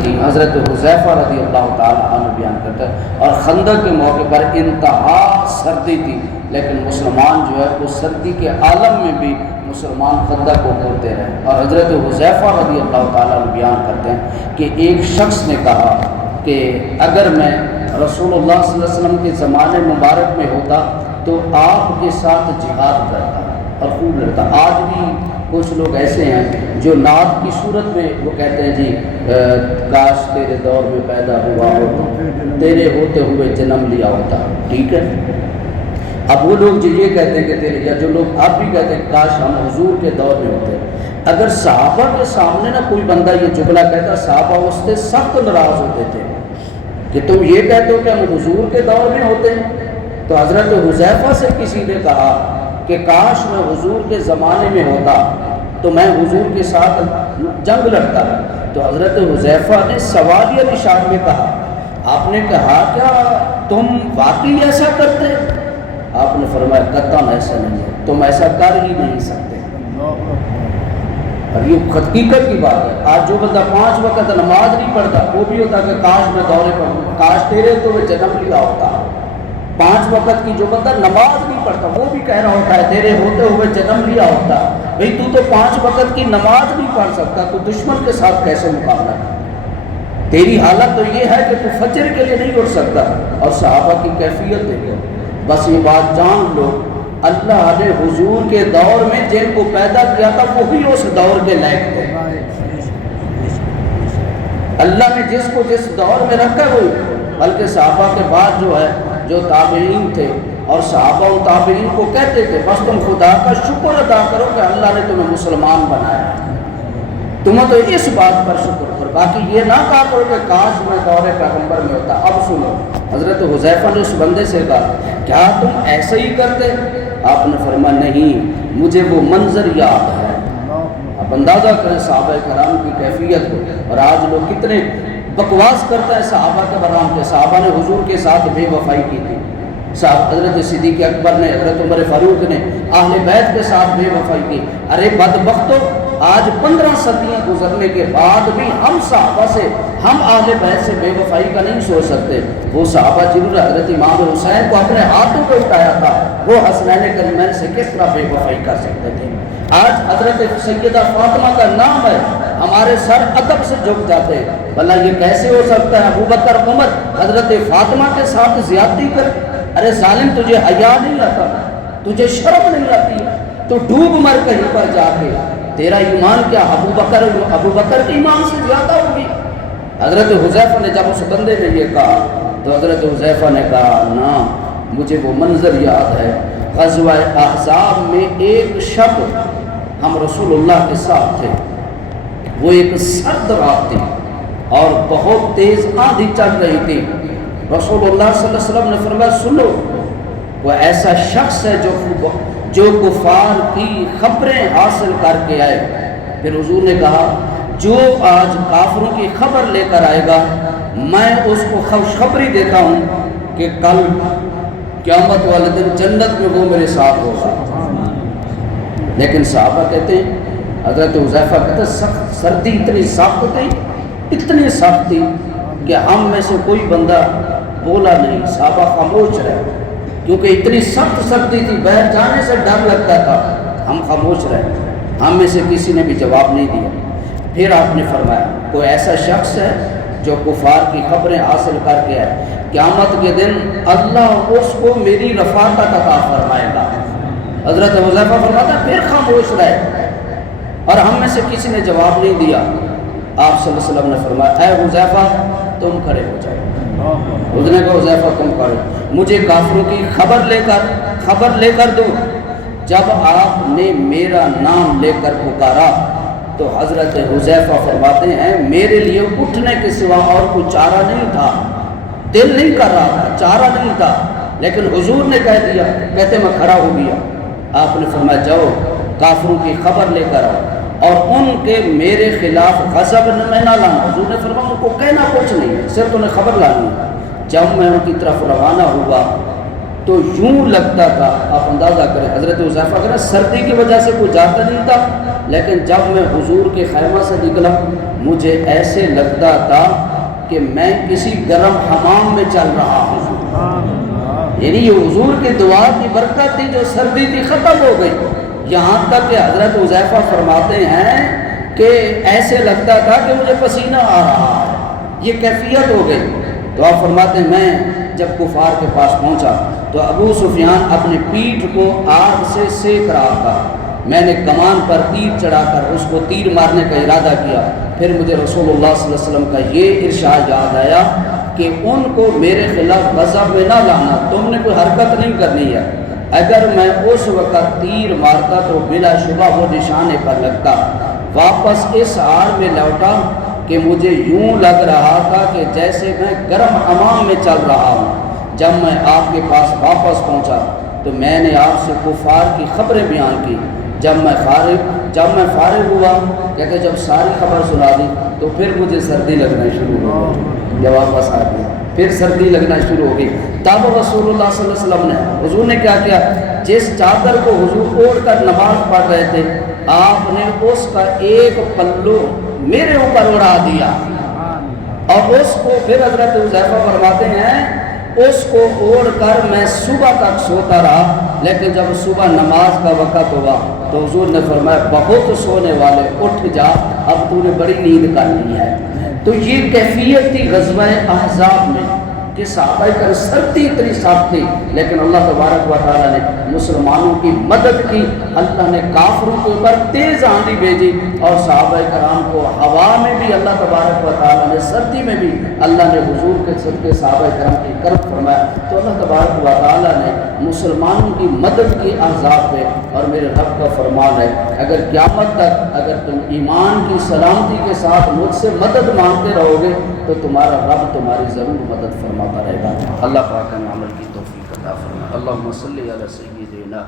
تھی حضرت حذیفہ رضی اللہ تعالیٰ عنہ بیان کرتا ہے، اور خندق کے موقع پر انتہا سردی تھی، لیکن مسلمان جو ہے وہ سردی کے عالم میں بھی مسلمان خندق کو کھولتے رہے۔ اور حضرت حذیفہ رضی اللہ تعالیٰ عنہ بیان کرتے ہیں کہ ایک شخص نے کہا کہ اگر میں رسول اللہ صلی اللہ علیہ وسلم کے زمانے مبارک میں ہوتا تو آپ کے ساتھ جہاد کرتا اور خوب لڑتا۔ آج بھی کچھ لوگ ایسے ہیں جو نعت کی صورت میں وہ کہتے ہیں جی کاش تیرے دور میں پیدا ہوا ہو، تیرے ہوتے ہوئے جنم لیا ہوتا، ٹھیک ہے۔ اب وہ لوگ جو یہ کہتے ہیں کہ تیرے، یا جو لوگ اب بھی کہتے ہیں کاش ہم حضور کے دور میں ہوتے، اگر صحابہ کے سامنے نہ کوئی بندہ یہ جملہ کہتا، صحابہ اس سے سخت ناراض ہوتے تھے کہ تم یہ کہتے ہو کہ ہم حضور کے دور میں ہوتے ہیں۔ تو حضرت حذیفہ سے کسی نے کہا کہ کاش میں حضور کے زمانے میں ہوتا تو میں حضور کے ساتھ جنگ لڑتا۔ تو حضرت حذیفہ نے سوالیہ نشان میں کہا، آپ نے کہا کیا تم واقعی ایسا کرتے؟ آپ نے فرمایا قطعاً ایسا نہیں ہے، تم ایسا کر ہی نہیں سکتے۔ اور یہ حقیقت کی بات ہے۔ آج جو بندہ 5 وقت نماز نہیں پڑھتا وہ بھی ہوتا کہ کاش میں دورے پر، کاش تیرے تو میں جنم لیا ہوتا۔ 5 وقت کی جو بندہ نماز نہیں پڑھتا وہ بھی کہہ رہا ہوتا ہے تیرے ہوتے ہوئے جنم لیا ہوتا۔ بھئی تو 5 وقت کی نماز نہیں پڑھ سکتا تو دشمن کے ساتھ کیسے مقابلہ کرتا؟ تیری حالت تو یہ ہے کہ تو فجر کے لیے نہیں اٹھ سکتا۔ اور صحابہ کی کیفیت دیکھو، بس یہ بات جان لو، اللہ نے حضور کے دور میں جن کو پیدا کیا تھا وہی اس دور کے لائق تھے۔ اللہ نے جس کو جس دور میں رکھا ہے وہی، بلکہ صحابہ کے بعد جو ہے جو تابعین تھے، اور صحابہ و تابعین کو کہتے تھے بس تم خدا کا شکر ادا کرو کہ اللہ نے تمہیں مسلمان بنایا، تمہیں تو اس بات پر شکر کرو، باقی یہ نہ کہا کرو کہ کاش میں دور پیغمبر میں ہوتا۔ اب سنو، حضرت حذیفہ نے اس بندے سے کہا کیا تم ایسے ہی کرتے؟ آپ نے فرمایا نہیں، مجھے وہ منظر یاد ہے۔ اب اندازہ کریں صحابہ کرام کی کیفیت کو، اور آج لوگ کتنے بکواس کرتا ہے صحابہ کے برام کے۔ صحابہ نے حضور کے ساتھ بے وفائی کی تھی، حضرت صدیق اکبر نے، حضرت عمر فاروق نے اہل بیت کے ساتھ بے وفائی کی۔ ارے بدبختو، آج 15 صدیاں گزرنے کے بعد بھی ہم صحابہ سے، ہم اہل بیت سے بے وفائی کا نہیں سوچ سکتے۔ وہ صحابہ جنہوں نے حضرت امام حسین کو اپنے ہاتھوں پہ اٹھایا تھا وہ حسنین کریمین سے کس طرح بے وفائی کر سکتے تھے؟ آج حضرت سیدہ فاطمہ کا نام ہے، ہمارے سر ادب سے جھک جاتے ہیں، بھلا یہ کیسے ہو سکتا ہے؟ ابوبکر عمر حضرت فاطمہ کے ساتھ زیادتی کر؟ ارے ظالم، تجھے حیا نہیں آتا، تجھے شرم نہیں آتی، تو ڈوب مر کہیں پر جا کے، تیرا ایمان کیا ابوبکر کے ایمان سے زیادہ ہوگی؟ حضرت حذیفہ نے جب اس بندے نے یہ کہا تو حضرت حذیفہ نے کہا نا، مجھے وہ منظر یاد ہے، غزوہ احزاب میں ایک شب ہم رسول اللہ کے ساتھ تھے، وہ ایک سرد رات تھی اور بہت تیز آندھی چل رہی تھی۔ رسول اللہ صلی اللہ علیہ وسلم نے فرمایا سنو، وہ ایسا شخص ہے جو کفار کی خبریں حاصل کر کے آئے۔ پھر حضور نے کہا جو آج کافروں کی خبر لے کر آئے گا میں اس کو خوشخبری دیتا ہوں کہ کل قیامت والے دن جنت میں وہ میرے ساتھ ہوگا۔ لیکن صحابہ کہتے ہیں، حضرت حذیفہ کہتے ہیں سخت سردی اتنی سخت تھی، اتنی سخت تھی کہ ہم میں سے کوئی بندہ بولا نہیں، صحابہ خاموش رہے، کیونکہ اتنی سخت سردی تھی، باہر جانے سے ڈر لگتا تھا، ہم خاموش رہے، ہم میں سے کسی نے بھی جواب نہیں دیا۔ پھر آپ نے فرمایا کوئی ایسا شخص ہے جو کفار کی خبریں حاصل کر کے آئے، قیامت کے دن اللہ اس کو میری رفاقت عطا فرمائے گا۔ حضرت حذیفہ فرماتا پھر خاموش رہے اور ہم میں سے کسی نے جواب نہیں دیا۔ آپ صلی اللہ علیہ وسلم نے فرمایا اے حذیفہ تم کھڑے ہو جاؤ۔ اس نے کہا حذیفہ تم کھڑے، مجھے کافروں کی خبر لے کر دو۔ جب آپ نے میرا نام لے کر پکارا تو حضرت حذیفہ فرماتے ہیں میرے لیے اٹھنے کے سوا اور کوئی چارہ نہیں تھا، دل نہیں کر رہا تھا، چارہ نہیں تھا، لیکن حضور نے کہہ دیا، کہتے میں کھڑا ہو گیا۔ آپ نے فرمایا جاؤ کافروں کی خبر لے کر آؤ اور ان کے میرے خلاف غضب میں نہ لانا۔ حضور نے فرمایا ان کو کہنا کچھ نہیں ہے، صرف انہیں خبر لانی ہے۔ جب میں ان کی طرف روانہ ہوا تو یوں لگتا تھا، آپ اندازہ کریں، حضرت حذیفہ کہنا سردی کی وجہ سے کوئی جاتا نہیں تھا، لیکن جب میں حضور کے خیمہ سے نکلا مجھے ایسے لگتا تھا کہ میں کسی گرم حمام میں چل رہا ہوں۔ یعنی یہ حضور کی دعا کی برکت تھی، جو سردی تھی ختم ہو گئی۔ یہاں تک کہ حضرت حذیفہ فرماتے ہیں کہ ایسے لگتا تھا کہ مجھے پسینہ آ رہا ہے، یہ کیفیت ہو گئی۔ تو آپ فرماتے ہیں میں جب کفار کے پاس پہنچا تو ابو سفیان اپنی پیٹھ کو آگ سے سیک رہا تھا، میں نے کمان پر تیر چڑھا کر اس کو تیر مارنے کا ارادہ کیا، پھر مجھے رسول اللہ صلی اللہ علیہ وسلم کا یہ ارشاد یاد آیا کہ ان کو میرے خلاف غضب میں نہ لانا، تم نے کوئی حرکت نہیں کرنی ہے، اگر میں اس وقت تیر مارتا تو بلا شبہ وہ نشانے پر لگتا۔ واپس اس حال میں لوٹا کہ مجھے یوں لگ رہا تھا کہ جیسے میں گرم حمام میں چل رہا ہوں۔ جب میں آپ کے پاس واپس پہنچا تو میں نے آپ سے کفار کی خبریں بیان کی۔ جب میں فارغ ہوا، کہتے جب ساری خبر سنا دی تو پھر مجھے سردی لگنا شروع ہو گئی۔ جب واپس آ گیا پھر سردی لگنا شروع ہو گئی۔ تب رسول اللہ صلی اللہ علیہ وسلم نے، حضور نے کیا کیا، جس چادر کو حضور اوڑھ کر نماز پڑھ رہے تھے آپ نے اس کا ایک پلو میرے اوپر اڑا دیا، اور اس کو پھر حضرت حذیفہ فرماتے ہیں اس کو اوڑھ کر میں صبح تک سوتا رہا، لیکن جب صبح نماز کا وقت ہوا تو حضور نے فرمایا بہت سونے والے اٹھ جا، اب تو نے بڑی نیند کر لی ہے۔ تو یہ کیفیت تھی غزوہ احزاب میں کہ صحابہ کرام سردی اتنی سخت تھی، لیکن اللہ تبارک و تعالیٰ نے مسلمانوں کی مدد کی، اللہ نے کافروں کے اوپر تیز آندھی بھیجی، اور صحابہ کرام کو ہوا میں بھی اللہ تبارک و تعالیٰ نے، سردی میں بھی اللہ نے حضور کے صدقے صحابہ کرام کی کرم فرمایا۔ تو اللہ تبارک و تعالیٰ نے مسلمانوں کی مدد کی احزاب پہ، اور میرے رب کا فرمان ہے اگر قیامت تک اگر تم ایمان کی سلامتی کے ساتھ مجھ سے مدد مانگتے رہو گے تو تمہارا رب تمہاری ضرور مدد فرماتا رہے گا۔ اللہ پاک ہمیں عمل کی توفیق عطا فرمائے۔ اللہم صلی علی سیدنا